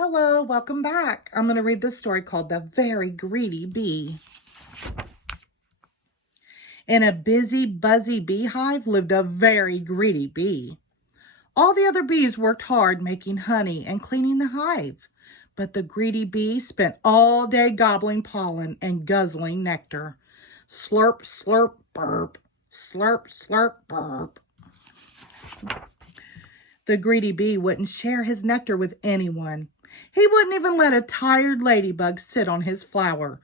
Hello, welcome back. I'm going to read this story called The Very Greedy Bee. In a busy, buzzy beehive lived a very greedy bee. All the other bees worked hard making honey and cleaning the hive, but the greedy bee spent all day gobbling pollen and guzzling nectar. Slurp, slurp, burp. Slurp, slurp, burp. The greedy bee wouldn't share his nectar with anyone. He wouldn't even let a tired ladybug sit on his flower.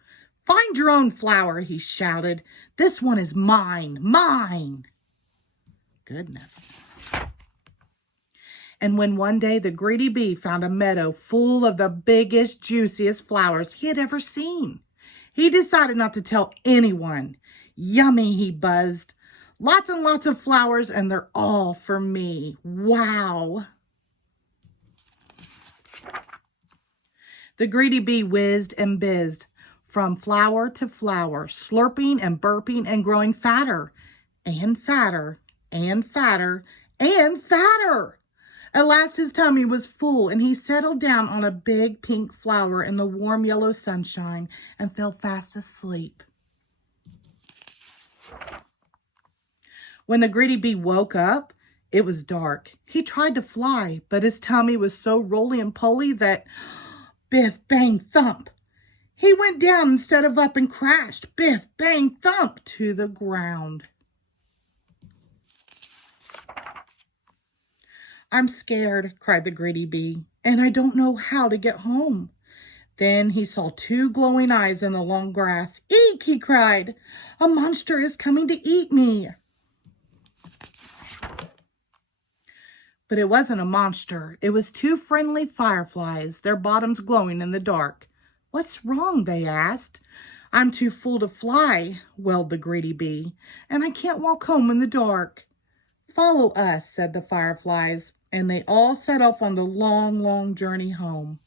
"Find your own flower," he shouted. "This one is mine, mine." Goodness. And when one day the greedy bee found a meadow full of the biggest, juiciest flowers he had ever seen, he decided not to tell anyone. "Yummy," he buzzed. "Lots and lots of flowers, and they're all for me. Wow." The greedy bee whizzed and bizzed from flower to flower, slurping and burping and growing fatter and fatter and fatter and fatter. At last his tummy was full and he settled down on a big pink flower in the warm yellow sunshine and fell fast asleep. When the greedy bee woke up, it was dark. He tried to fly, but his tummy was so roly-poly that biff, bang, thump. He went down instead of up and crashed, biff, bang, thump, to the ground. "I'm scared," cried the greedy bee, "and I don't know how to get home." Then he saw two glowing eyes in the long grass. "Eek!" he cried. "A monster is coming to eat me." But it wasn't a monster. It was two friendly fireflies, their bottoms glowing in the dark. "What's wrong?" they asked. "I'm too full to fly," wailed the greedy bee, "and I can't walk home in the dark." "Follow us," said the fireflies, and they all set off on the long, long journey home.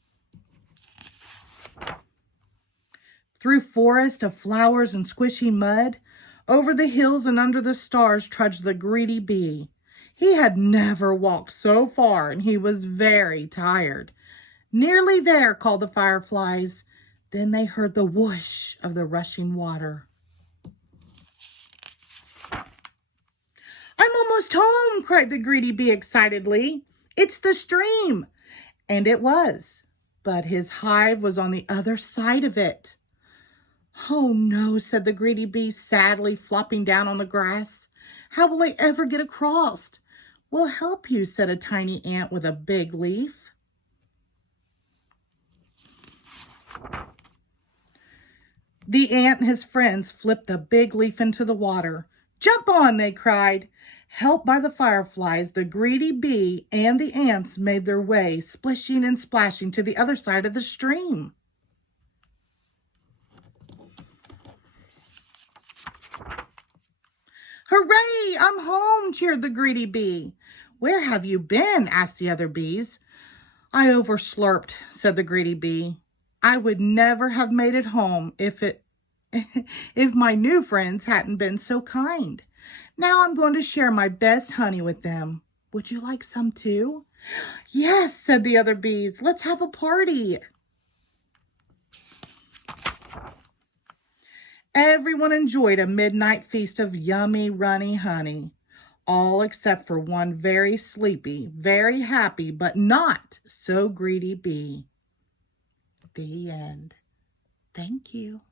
Through forest of flowers and squishy mud, over the hills and under the stars trudged the greedy bee. He had never walked so far, and he was very tired. "Nearly there," called the fireflies. Then they heard the whoosh of the rushing water. "I'm almost home," cried the greedy bee excitedly. "It's the stream." And it was, but his hive was on the other side of it. "Oh no," said the greedy bee, sadly flopping down on the grass. "How will I ever get across?" "We'll help you," said a tiny ant with a big leaf. The ant and his friends flipped the big leaf into the water. "Jump on," they cried. Helped by the fireflies, the greedy bee and the ants made their way, splishing and splashing, to the other side of the stream. "Hooray! I'm home!" cheered the greedy bee. "Where have you been?" asked the other bees. "I overslurped," said the greedy bee. "I would never have made it home if my new friends hadn't been so kind. Now I'm going to share my best honey with them. Would you like some too?" "Yes," said the other bees. "Let's have a party." Everyone enjoyed a midnight feast of yummy, runny honey, all except for one very sleepy, very happy, but not so greedy bee. The end. Thank you.